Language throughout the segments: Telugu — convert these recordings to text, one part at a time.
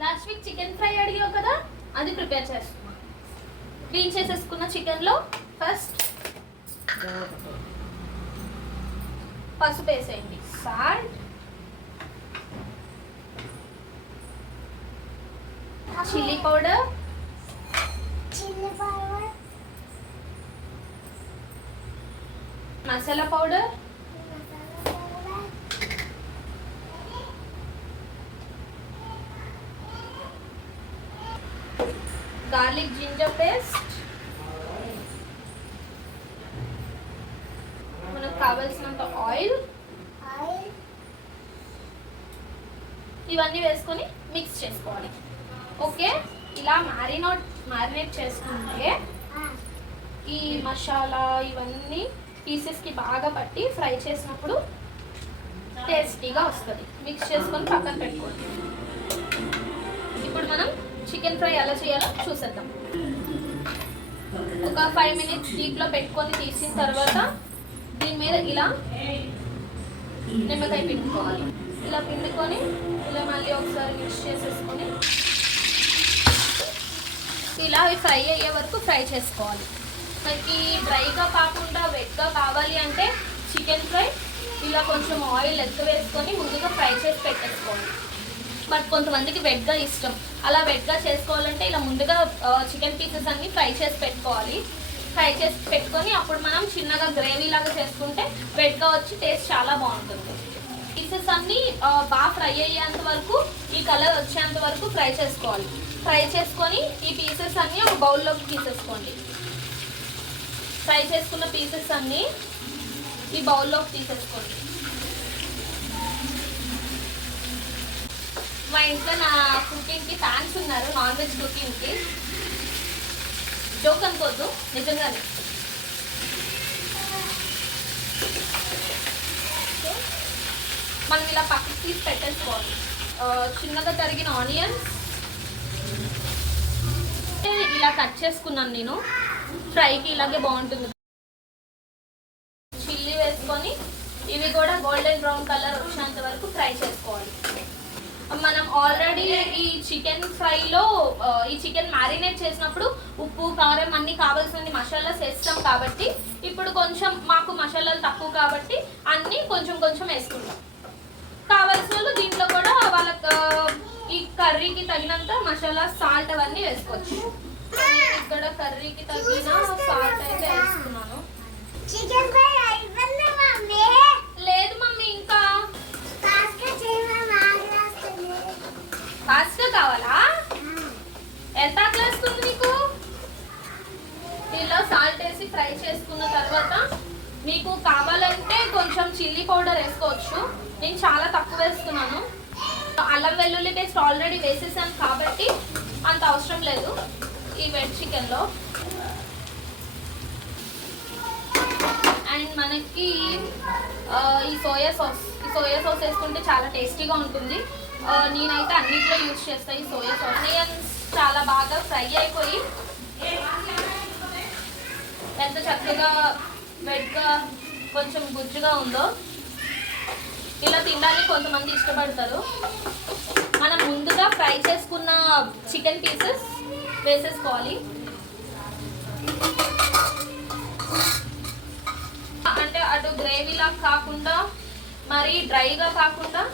లాస్ట్ వీక్ చికెన్ ఫ్రై అడిగావు కదా, అది ప్రిపేర్ చేస్తున్నా. క్లీన్ చేసేసుకున్న చికెన్లో ఫస్ట్ పసుపు వేసేయండి, salt, chilli powder, masala powder, garlic ginger paste, మనకు కావాల్సినంత ఆయిల్, ఇవన్నీ వేసుకొని మిక్స్ చేసుకోవాలి. ఓకే, ఇలా మ్యారినేట్ చేసుకుంటే ఈ మసాలా ఇవన్నీ పీసెస్కి బాగా పట్టి ఫ్రై చేసినప్పుడు టేస్టీగా వస్తుంది. మిక్స్ చేసుకొని పక్కన పెట్టుకోండి. ఇప్పుడు మనం చికెన్ ఫ్రై ఎలా చేయాలో చూసేద్దాం. ఒక 5 minutes డీప్లో పెట్టుకొని తీసిన తర్వాత దీని మీద ఇలా నిమ్మకాయ పిండుకోవాలి. ఇలా పిండుకొని ఇలా మళ్ళీ ఒకసారి మిక్స్ చేసేసుకొని ఇలా అవి ఫ్రై అయ్యే వరకు ఫ్రై చేసుకోవాలి. మనకి డ్రైగా కాకుండా వెట్గా కావాలి అంటే చికెన్ ఫ్రై ఇలా కొంచెం ఆయిల్ ఎక్కువ వేసుకొని ముందుగా ఫ్రై చేసి పెట్టేసుకోవాలి. బట్ కొంతమందికి వెట్గా ఇష్టం. అలా వెట్గా చేసుకోవాలంటే ఇలా ముందుగా చికెన్ పీసెస్ అన్నీ ఫ్రై చేసి పెట్టుకోవాలి. ఫ్రై చేసి పెట్టుకొని అప్పుడు మనం చిన్నగా గ్రేవీ లాగా చేసుకుంటే వెట్గా వచ్చి టేస్ట్ చాలా బాగుంటుంది. పీసెస్ అన్నీ బాగా ఫ్రై అయ్యేంత వరకు, ఈ కలర్ వచ్చేంత వరకు ఫ్రై చేసుకోవాలి. ఫ్రై చేసుకొని ఈ పీసెస్ అన్నీ ఒక బౌల్లోకి తీసేసుకోండి. ఫ్రై చేసుకున్న పీసెస్ అన్నీ ఈ బౌల్లోకి తీసేసుకోండి. మా ఇంట్లో నా కుకింగ్కి ఫ్యాన్స్ ఉన్నారు, నాన్ వెజ్ కుకింగ్కి. జోక్ అనుకోవద్దు, నిజంగానే. మనం ఇలా పక్కకి తీసి పెట్టేసుకోవాలి. చిన్నగా తరిగిన ఆనియన్స్ ఇలా కట్ చేసుకున్నాను నేను. ఫ్రైకి ఇలాగే బాగుంటుంది. చిల్లీ వేసుకొని ఇవి కూడా గోల్డెన్ బ్రౌన్ కలర్ వచ్చేంత వరకు ఫ్రై చేసుకోవాలి. మనం ఆల్రెడీ ఈ చికెన్ ఫ్రైలో ఈ చికెన్ మ్యారినేట్ చేసినప్పుడు ఉప్పు, కారం అన్నీ కావాల్సిన మసాలాస్ వేస్తాం కాబట్టి ఇప్పుడు కొంచెం మాకు మసాలాలు తక్కువ కాబట్టి అన్నీ కొంచెం కొంచెం వేసుకుంటాం. కావాల్సిన వాళ్ళు దీంట్లో కూడా వాళ్ళకి ఈ కర్రీకి తగినంత మసాలా, సాల్ట్ అవన్నీ వేసుకోవచ్చు. ఇక్కడ కర్రీకి తగిన సాల్ట్ అయితే వేసుకున్నాను. లేదు మమ్మీ, ఇంకా ఫాస్ట్గా కావాలా? ఎంత ఆకలేస్తుంది నీకు? దీనిలో సాల్ట్ వేసి ఫ్రై చేసుకున్న తర్వాత మీకు కావాలంటే కొంచెం చిల్లీ పౌడర్ వేసుకోవచ్చు. నేను చాలా తక్కువ వేస్తున్నాను. అల్లం వెల్లుల్లి పేస్ట్ ఆల్రెడీ వేసేసాను కాబట్టి అంత అవసరం లేదు ఈ వెజ్ చికెన్లో. అండ్ మనకి ఈ సోయా సాస్ వేసుకుంటే చాలా టేస్టీగా ఉంటుంది. నేనైతే అన్నిట్లో యూజ్ చేస్తాను ఈ సోయా సాస్. ఆనియన్స్ చాలా బాగా ఫ్రై అయిపోయి ఎంత చక్కగా వెట్గా కొంచెం గుజ్జుగా ఉందో. ఇలా తినడానికి కొంతమంది ఇష్టపడతారు. మనం ముందుగా ఫ్రై చేసుకున్న చికెన్ పీసెస్ వేసేసుకోవాలి. అంటే అటు గ్రేవీలా కాకుండా మరి డ్రైగా కాకుండా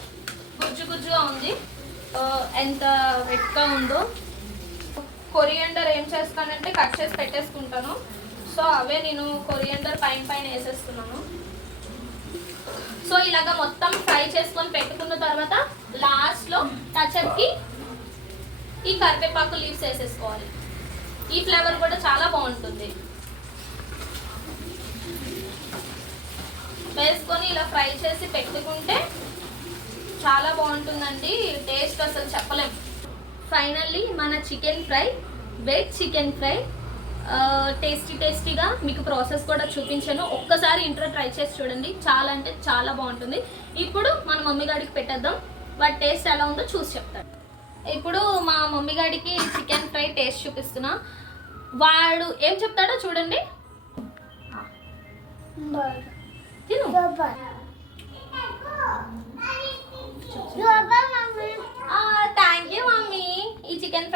గుజ్జు గుజ్జుగా ఉంది. ఎంత వెట్గా ఉందో. కొరియండర్ ఏం చేస్తానంటే కట్ చేసి పెట్టేసుకుంటాను. సో అవే నేను కొరియండర్ పైన వేసేస్తున్నాను. సో ఇలాగా మొత్తం ఫ్రై చేసుకొని పెట్టుకున్న తర్వాత లాస్ట్లో టచ్అప్కి ఈ కరివేపాకు లీవ్స్ వేసేసుకోవాలి. ఈ ఫ్లేవర్ కూడా చాలా బాగుంటుంది. వేసుకొని ఇలా ఫ్రై చేసి పెట్టుకుంటే చాలా బాగుంటుందండి. టేస్ట్ అసలు చెప్పలేం. ఫైనల్లీ మన chicken fry, veg chicken fry టేస్టీగా మీకు ప్రాసెస్ కూడా చూపించాను. ఒక్కసారి ఇంట్లో ట్రై చేసి చూడండి, చాలా అంటే చాలా బాగుంటుంది. ఇప్పుడు మన మమ్మీ గారికి పెట్టేద్దాం, వాటి టేస్ట్ ఎలా ఉందో చూసి చెప్తాడు. ఇప్పుడు మా మమ్మీ గారికి చికెన్ ఫ్రై టేస్ట్ చూపిస్తున్నా. వాడు ఏం చెప్తాడో చూడండి. తిను.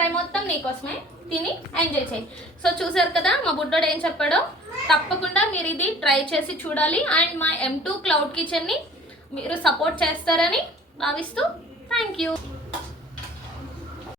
ఫ్రై మొత్తం నీకోసమే, తిని ఎంజాయ్ చేయి. సో చూసారు కదా మా బుడ్డోడు ఏం చెప్పాడో. తప్పకుండా మీరు ఇది ట్రై చేసి చూడాలి. అండ్ మా M2 క్లౌడ్ కిచెన్ని మీరు సపోర్ట్ చేస్తారని భావిస్తూ థ్యాంక్ యూ.